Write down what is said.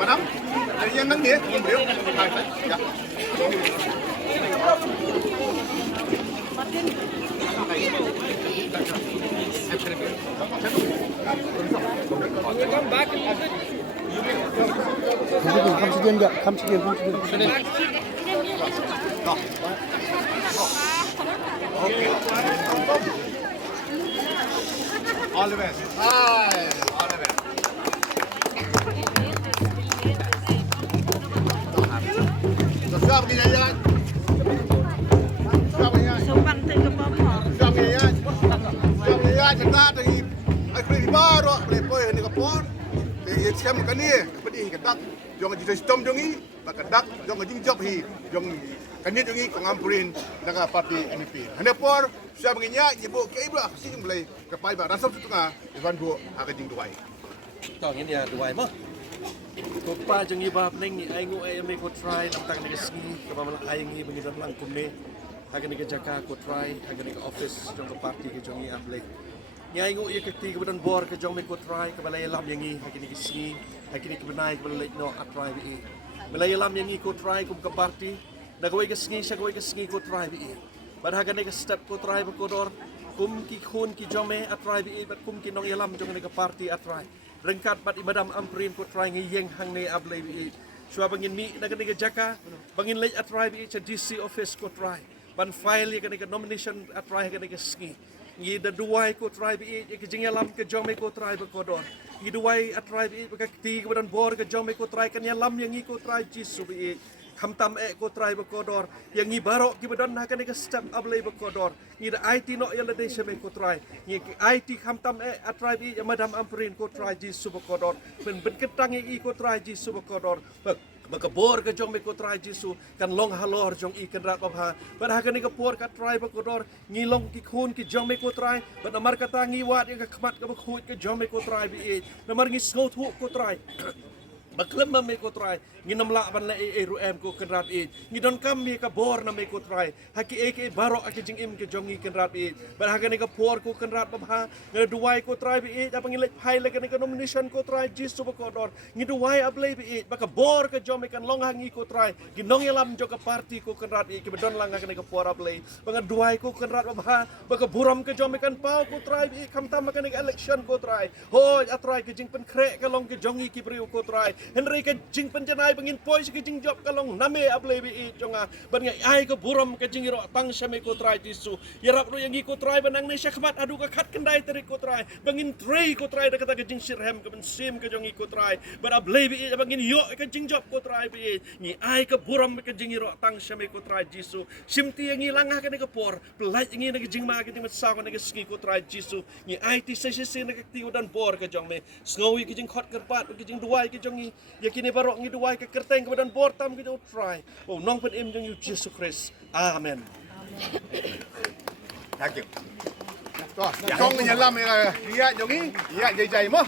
Madam, yang nang dia, beliau, ya. 감시견 enggak? 감시견. All the best. Hi. All the best. Siap ni ya. Siap ni ya. Sumpang tu ke bawah. Siap ni ya. Siap ni ya. Cakap tadi. Ai kri baru lepoi ni kapor. Dia siam kan ni. Pedih kedak. Jong ji sistem jongi. Kedak jong jing job hi. Jong kanit jongi ko ngampurin dengan parti NP. Hanya por siap nginya nyebut ke ibu sing mulai kepai ba rasam tu tengah Ivan Go akan jing duai. Tao ini dia duai mah. Ko pa jeng iba ning ai ngu ai me ko try tentang ni sini ko ba malang ai ngi bengi lang kum ni agan ni jaka ko try agan ni office jong ko party ke jong i amble. Nyai ngu ye ke ti ko dan bor ke jong me ko try ke balai lam yang ngi agan ni sini agan ni ke benai ke balai no a try bi. Balai lam yang ngi ko try kum ke party da ko ke sini ko try bi. Bar agan ni ke step ko try ko dor kum ki khun ki jong me a try bi bat kum ki nong yalam jong ni ke party a try. Rengkat bat ibadam amprin ko try ngiyeng hang ni ablay bi shwa bangin mi na kani jaka bangin lay at try bi cha DC office ko try ban file ye kani nomination at try kani ski ngi da duwai ko try bi ke jingyalam ke jome ko try ba ko dor ngi duwai at try bi ka ti ko dan bor ke jome ko try kan yalam yang ngi ko try jisu bi khamtam ko try ba ko dor yang ngi baro ki badon na kani step ablay ba ko dor ngi da IT no yala de shame ko try ngi IT khamtam at try bi madam amprin ko try jisu ba ko dor ben ketang ngi ko try jisu ba ko dor Makabor ke jong me ko try jisu kan long halor jong i kan rat babha bar hakan ni kapor ka try ba ko dor ngilong ki khun ki jong me ko try ba namar kata ngi wat ka khmat ka khut ke jong me ko try bi namar ngi sngot hu ko try Baklem me ko try nginam la ban la ru em ko kan rat ngi don kam me ka bor na me ko try haki ke baro aki jing im ke jongi kan rat bar hakan ni kapor ko kan rat babha ngi duwai ko try bi apa ngi lek phai le kan nomination ko try jisu ba ko dor ngi duwai ablay bi ba ka bor ka jong me kan long hangi ko try ginong yalam jo ka party ko kan rat ke bedon lang kan ka por ablay ba duwai ko kan rat babha ba ka buram ka jong me kan pau ko try bi kam tam kan election ko try ho atry ke jing pen kre ka long ke jongi ki priu ko try Henry ke jing penjanai bangin pois ke jing job kalong name ablay bi jonga ban ngai ai ke buram ke jing ro tang shame ko try jisu yarap ro yang ko try banang ne syakmat adu ka khat kendai teri ko try bangin tray ko try da kata ke jing sirhem ke ben sim ke jongi ko try ban ablay bi bangin yo ke jing job ko try bi ngi ai ke buram ke jing ro tang shame ko try jisu simti yang langah ke ne ke por pelai ngi ne ke jing ma ke jing sa ko ne ke ski ko try jisu ngi ai ti se ne ke ti dan bor ke jong me sngowi ke jing khot kerpat ke jing duai ke jongi yakini barok ngi duai ke kerteng ke badan bor tam kita try oh nong pen im jong Yesus Kristus amen Thank you. Rồi, trong nhà làm dia jongi, dia jai mo.